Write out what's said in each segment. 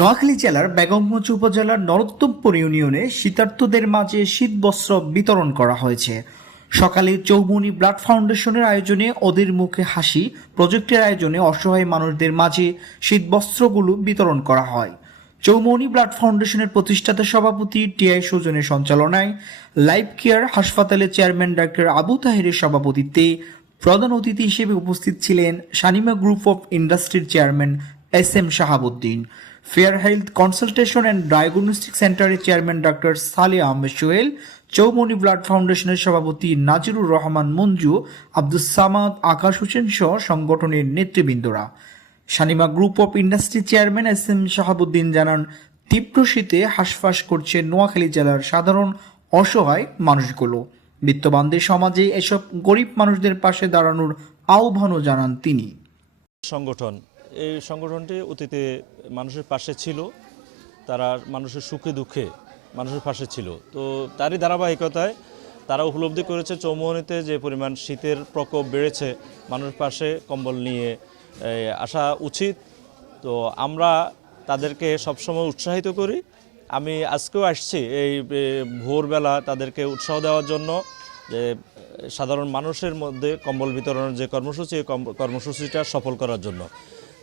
নোয়াখালী জেলার বেগমগঞ্জ উপজেলার নরোত্তমপুর ইউনিয়নে শীতার্তদের মাঝে শীতবস্ত্র বিতরণ করা হয়েছে। সকালে চৌমুহনী ব্লাড ফাউন্ডেশনের আয়োজনে ওদের মুখে হাসি প্রজেক্টের আয়োজনে অসহায় মানুষদের মাঝে শীতবস্ত্রগুলো বিতরণ করা হয়। চৌমুহনী ব্লাড ফাউন্ডেশনের প্রতিষ্ঠাতা সভাপতি টিআই সুজনের সঞ্চালনায় লাইফ কেয়ার হাসপাতালের চেয়ারম্যান ডাক্তার আবু তাহেরের সভাপতিত্বে প্রধান অতিথি হিসেবে উপস্থিত ছিলেন শানিমা গ্রুপ অফ ইন্ডাস্ট্রির chairman SM Shahabuddin, fair health consultation and diagnostic সেন্টারের চেয়ারম্যান ডক্টর সালে আহমেদ সোহেল, চৌমুহনী ব্লাড ফাউন্ডেশনের সভাপতি নাজিরুর রহমান মঞ্জু, আব্দুস সামাদ, আকাশ হোসেন সহ সংগঠনের নেতৃবৃন্দরা। Shanima group of industry chairman SM Shahabuddin জানান, তীব্র শীতে হাঁসফাঁস করছে নোয়াখালী জেলার সাধারণ অসহায় মানুষগুলো। বিত্তবানদের সমাজে এসব গরিব মানুষদের পাশে দাঁড়ানোর আহ্বানও জানান তিনি। এই সংগঠনটি অতীতে মানুষের পাশে ছিল, তারা মানুষের সুখে দুঃখে মানুষের পাশে ছিল। তো তারই ধারাবাহিকতায় তারা উপলব্ধি করেছে চৌমুহনীতে যে পরিমাণ শীতের প্রকোপ বেড়েছে, মানুষের পাশে কম্বল নিয়ে আসা উচিত। তো আমরা তাদেরকে সবসময় উৎসাহিত করি। আমি আজকেও আসছি এই ভোরবেলা তাদেরকে উৎসাহ দেওয়ার জন্য, যে সাধারণ মানুষের মধ্যে কম্বল বিতরণের যে কর্মসূচি, এই কর্মসূচিটা সফল করার জন্য।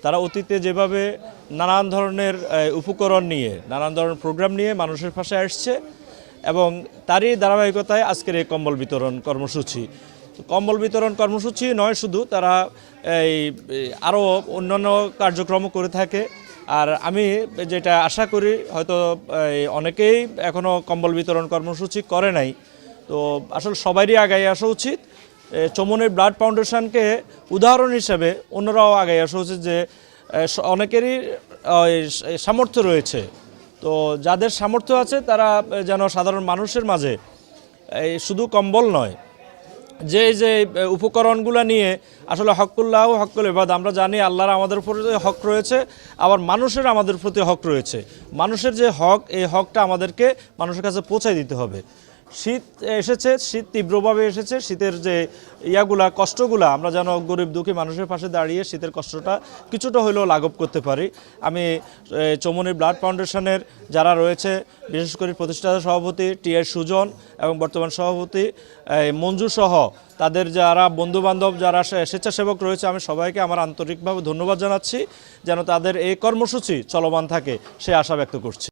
তারা অতীতে যেভাবে নানান ধরনের উপকরণ নিয়ে, নানান ধরনের প্রোগ্রাম নিয়ে মানুষের পাশে আসছে, এবং তারই ধারাবাহিকতায় আজকের এই কম্বল বিতরণ কর্মসূচি। কম্বল বিতরণ কর্মসূচি নয় শুধু, তারা এই আরও অন্যান্য কার্যক্রমও করে থাকে। আর আমি যেটা আশা করি, হয়তো অনেকেই এখনও কম্বল বিতরণ কর্মসূচি করে নাই, তো আসলে সবারই আগায় আসা উচিত। চৌমুহনী ব্লাড ফাউন্ডেশনকে উদাহরণ হিসেবে অন্যরাও আগায় আসা উচিত, যে অনেকেরই সামর্থ্য রয়েছে। তো যাদের সামর্থ্য আছে তারা যেন সাধারণ মানুষের মাঝে শুধু কম্বল নয়, যে উপকরণগুলো নিয়ে আসলে হকুল্লাহ হকুল ইবাদ, আমরা জানি আল্লাহর আমাদের উপর হক রয়েছে, আবার মানুষের আমাদের প্রতি হক রয়েছে। মানুষের যে হক, এই হকটা আমাদেরকে মানুষের কাছে পৌঁছায় দিতে হবে। শীত এসেছে, শীত তীব্রভাবে এসেছে, শীতের যে কষ্টগুলা আমরা যেন গরিব দুঃখী মানুষের পাশে দাঁড়িয়ে শীতের কষ্টটা কিছুটা হলেও লাঘব করতে পারি। আমি চৌমুহনী ব্লাড ফাউন্ডেশনের যারা রয়েছে, বিশেষ করে প্রতিষ্ঠাতা সভাপতি টিআই সুজন এবং বর্তমান সভাপতি মঞ্জু সহ তাদের যারা বন্ধুবান্ধব, যারা স্বেচ্ছাসেবক রয়েছে, আমি সবাইকে আমার আন্তরিকভাবে ধন্যবাদ জানাচ্ছি, যেন তাদের এই কর্মসূচি চলমান থাকে সে আশা ব্যক্ত করছি।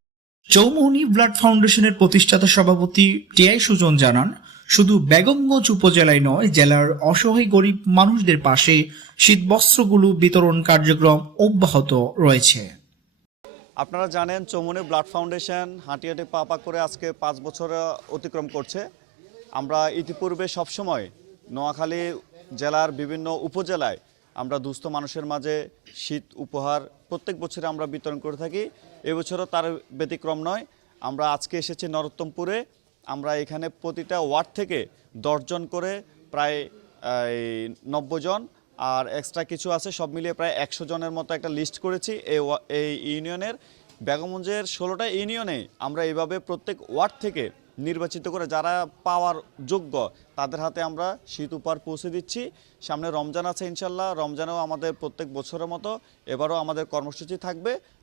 চৌমুহনী ব্লাড ফাউন্ডেশনের প্রতিষ্ঠাতা সভাপতি টিআই সুজন জানান, শুধু বেগমগঞ্জ উপজেলায় নয়, জেলার অসহায় গরিব মানুষদের পাশে শীতবস্ত্রগুলো বিতরণ কার্যক্রম অব্যাহত রয়েছে। আপনারা জানেন চৌমুহনী ব্লাড ফাউন্ডেশন হাঁটি হাঁটি পা পা করে আজকে 5 বছর অতিক্রম করছে। আমরা ইতিপূর্বে সবসময় নোয়াখালী জেলার বিভিন্ন উপজেলায় আমরা দুস্থ মানুষের মাঝে শীত উপহার প্রত্যেক বছরে আমরা বিতরণ করে থাকি। এবছরও তার ব্যতিক্রম নয়। আমরা আজকে এসেছি নরোত্তমপুরে। আমরা এখানে প্রতিটা ওয়ার্ড থেকে 10 জন করে প্রায় 90 জন, আর এক্সট্রা কিছু আছে, সব মিলিয়ে প্রায় 100 জনের মতো একটা লিস্ট করেছি। এই ইউনিয়নের বেগমগঞ্জের 16টা ইউনিয়নে আমরা এইভাবে প্রত্যেক ওয়ার্ড থেকে নির্বাচিত করে যারা পাওয়ার যোগ্য তাদের হাতে আমরা শীত উপহার পৌঁছে দিচ্ছি। সামনে রমজান আছে, ইনশাল্লাহ রমজানেও আমাদের প্রত্যেক বছরের মতো এবারও আমাদের কর্মসূচি থাকবে।